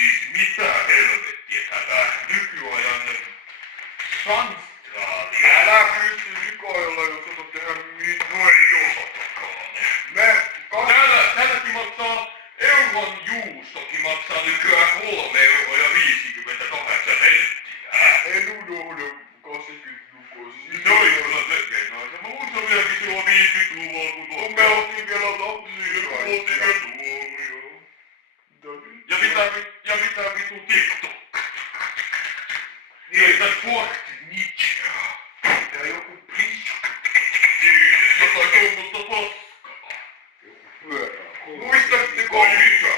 Siis mitä helvettiä tätä nykyajan sanstraali? Älä pysty nikoilla, jos otat tehdä mitään. No ei osatakaan. Tälläkin maksaa euron juustokin maksaa nykyään 3,58 €. En unohda 80-lukuisia. No ei ole se. Mä muistan vieläkin silloin 50-luvulla, kun me oltiin vielä lapsia. oltiin vielä tuomio. Ja mitä vitu TikTok? Niin että Fortnite. Ja joku pissu. Niin, jotain tuommoista paskaa. Joku pyörää. Muistatteko mitä?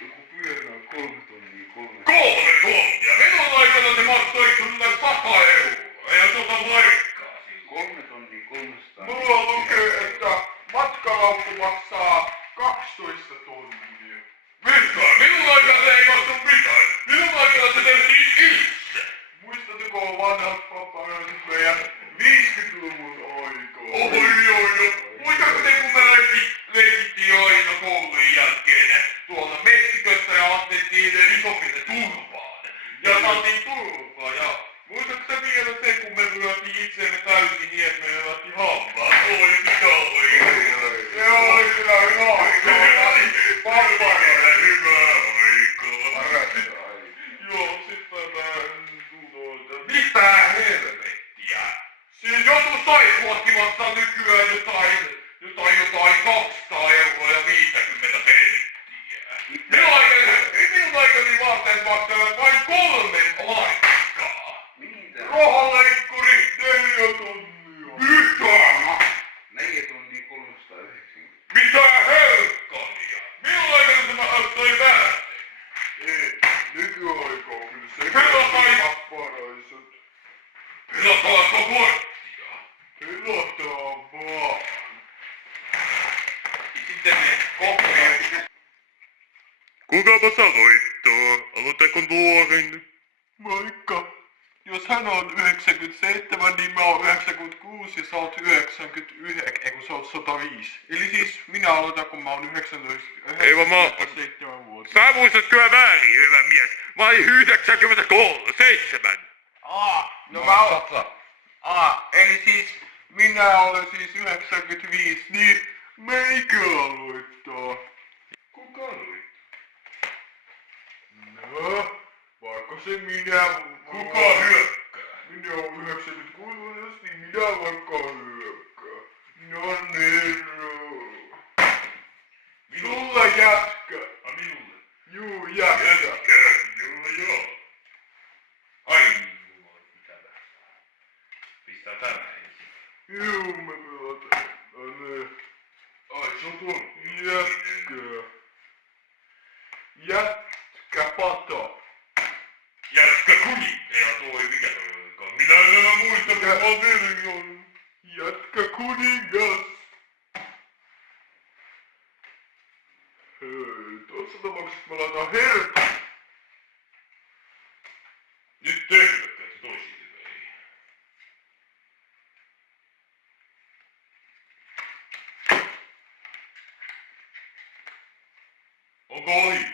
Joku pyörää 3 tonnia 3. 3 tonnia? Minun aikana se maksoi kyllä 100 €. Ja vaikkaa silloin. 3 tonnia 300. Mulla lukee, että matkalaukku maksaa 12 tonnia. Mitä? Minun aikana ei maksa mitään. Minun aikana se tehtiin itse. Muistatteko vanhat paparazit meidän 50-luvun aikaa? Oi. Muistatko te, kun me leikittiin aina koulun jälkeen tuolla Meksikossa ja annettiin ne isommille turpaan. Ja saatiin turpaa. Ja muistatko sä vielä se, kun me lyötiin itseemme täysin niin, että me lyötiin hampaa? Oi, mitä oli. Se oli kyllä hyvä aikaa. Parparille hyvää aikaa. Parasta aikaa. Joo, sitten mä tuloita. Mitä helvettiä? Siis jotkut saippuatkin maksaa nykyään jotain 200 € ja 50 senttiä. Minun aikani vaatteet maksavat vain 3 markkaa. Mitä? Rahaleikkuri 4 tonnia. Mitä? 4 tonnia 390. Mitä helkkania? Minun aikani se maksoi väärin. Ei, nykyaikaa kyllä se Kyllä kai. paparazit. Pelataanko korttia? Pelataan vaan. Sitten ne kohtia. Kukapa soittaa? Aloittako nuorin? Moikka. Jos hän on 97, niin mä oon 96 ja sä oot 99, kun sä oot 105. Eli siis minä aloitan, kun mä oon 97 vuotta. Sä muistat kyllä väärin, hyvä mies. Mä olin 97. No mä oon... eli siis minä olen siis 95, niin meikä aloittaa. Kuka oli? No, vaikka se minä... Kuka hyökkää? Minä oon 96, niin minä vaikka hyökkää. No Nero. Sulla jätkä. A minulle? Juu, jätkä. Jätkä, joo. Ai, jumala, mitä tässä? Pistää tämä ensin. Juu, me pelataan. Ai, se on tuon. Jätkä. Jätkä pato. Jätkä kuningas, toi mikä toi olikaan? Minä en enää muista, kun Averi on. Jätkä kuningas. Hei, tuossa tapauksessa me laitetaan herkku. Nyt tehtäkää, että toisin vei. Onko ohi?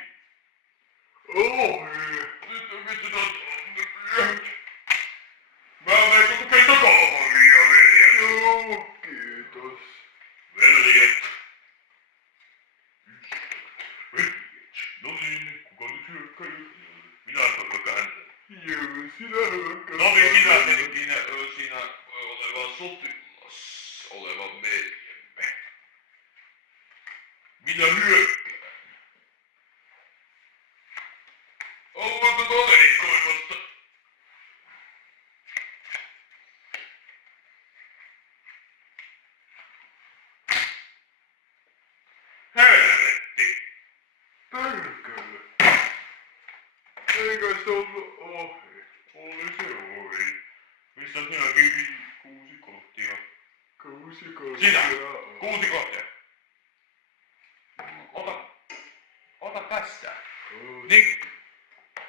Ohi. Nyt vittu mä menen tukeen takahommia, veljet. Joo, kiitos. Veljet. No niin, kuka nyt hyökkää? Minä hyökkää hänelle. Joo, sinä hyökkäät. No niin, minä tietenkin siinä oleva sotilas, oleva veljemme. Minä hyökkään. Ollaanko todelikoimassa? Helvetti! Perkele. Eikö se ollut ohi? Oli se ohi. Missä sinäkin 6 kohtia? 6 kohtaa. Sinä! 6 kohtia! Ota tästä.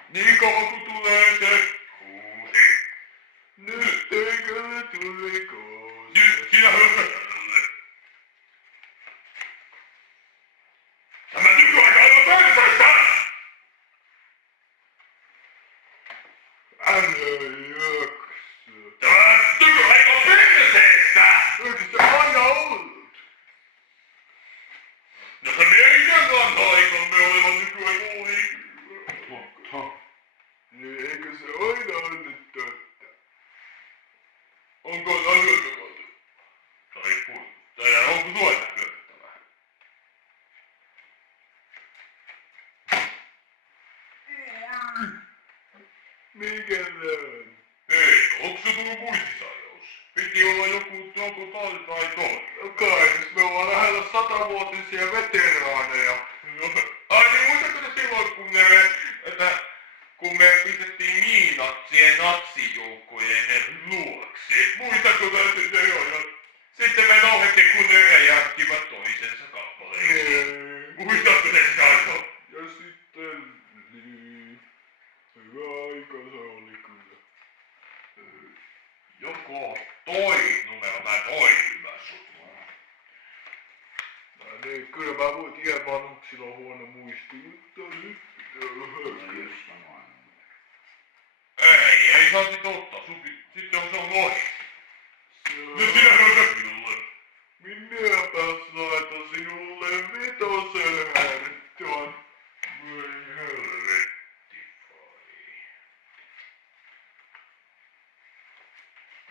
Niin kauan kun tulee se 6. Nyt eikölle tuli 6. Nyt sinä hyökkäät hänelle. Tämä nykyaika on perseestä! ei jaksa. Tämä nykyaika perseestä! Eikö se aina ollut? No se meidän vanha-aikana me olemme nykyaika oli. Totta. Niin eikö se aina ollut totta? Onko hyötyvältä? Tai kun? Tai onko suojaa hyödyttävää? Mikä näin? Ei, onko se tullut muistisairaus? Piti olla joku tauti tai toi. No kai, me ollaan lähellä 100-vuotisia veteraaneja. No, ai niin muistatko te silloin kun me pistettiin miinat siihen natsijoukkojen luokse? Muistatko te sitä jo? Sitten me lauhettiin kun ne räjähtivät toisensa kappaleiksi. Niin. Muistatko te sitä aikaa? Ja sitten... Niin. Hyvä aika se oli kyllä. Joko toi numero tai toi hyvä suttu. Niin, kyllä mä voin tiedä vanhuksilla on huono muisti, mutta nyt pitää olla No höykkä. just samaan. Ei saa sit ottaa. Sitten on se on ohi. Nyt sinä näytät minulle. Minäpäs laitan sinulle vitosen härtön. Voi helvetti vai.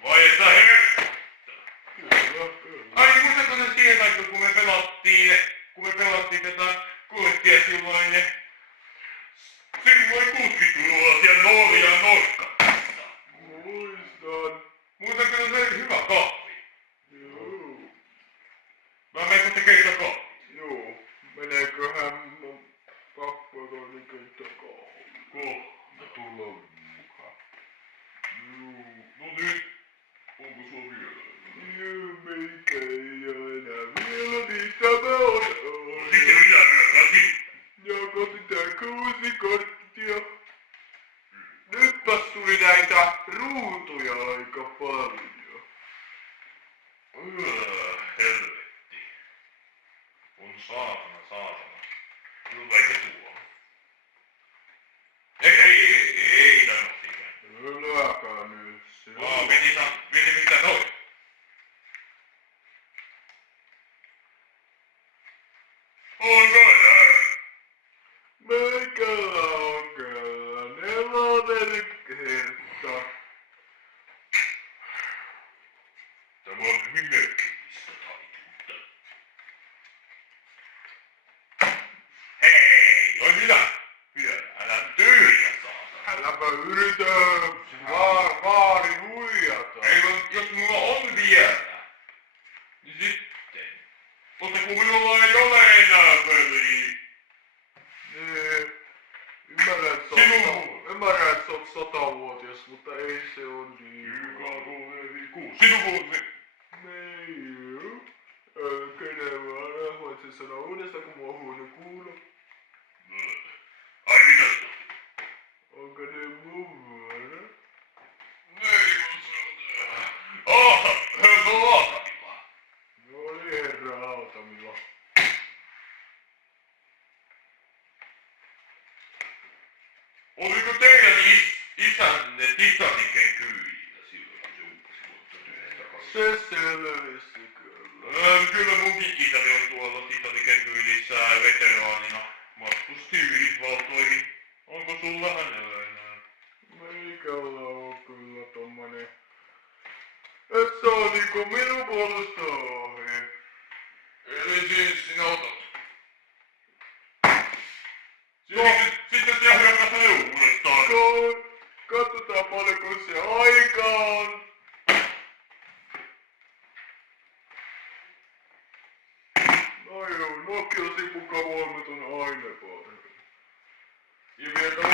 Vai että helvetti. Kyllä, kyllä. Ai muistatko se siihen aikaan kun me pelattiin tätä kuljettia silloin 60-luvulla Norjan Norskassa. Muistan. Muistatko se oli hyvä kahvi? Joo. Mä menen kohta keittää kahvi. Joo. Meneeköhän mun pappakoni keittää kahvia? Kohta. Tulla mukaan. Joo. No nyt. Onko sulla vielä? Joo, meikä ei oo enää vielä niitä mä oon. Sitten minä röökään siitä. Joko sitä 6 korttia? Nytpäs tuli näitä ruutuja aika paljon. Helvetti. On saatana. Kyllä eikä tuo. Ei tämmöisiä. Äläkä nyt se. Piti pitää toi. Onko Meikällä on kyllä 4 kertaa. Tämä on hyvin merkillistä taituutta. Hei, oi minä! Älä tyhjä saatana. Äläpä yritä vaari huijata. Ei, jos mulla on vielä, niin sitten. Mutta kun minulla ei ole enää peliä. Niin. Ymmärrän, että sä oot 100-vuotias, mutta ei se on niin. Sinun vuosi. Niin. Älkää vaan voit sen sanoa uudestaan, kun mua on huono kuulla. Ai mitä? Onko ne mun vuoro? Ei mun sanotaan. Herra Laatamilla. No oli herra Aatamilla. Oliko teidän isänne Titanicen kyydillä silloin, kun se upposi vuotta takaisin? Se selvisi kyllä. Kyllä munkin isäni on tuolla Titanicen kyydissä veteraanina. Matkusti Yhdysvaltoihin. Onko sulla hänellä enää? Meikällä on kyllä tommonen... Et saa niinku minun puolesta ohi. Eli siis sinä otat. Sitten sinä hyökkäät uudestaan. Katsotaan paljonko se aika on. No joo, Nokia sipukka voimaton aine paremmin. Ja vielä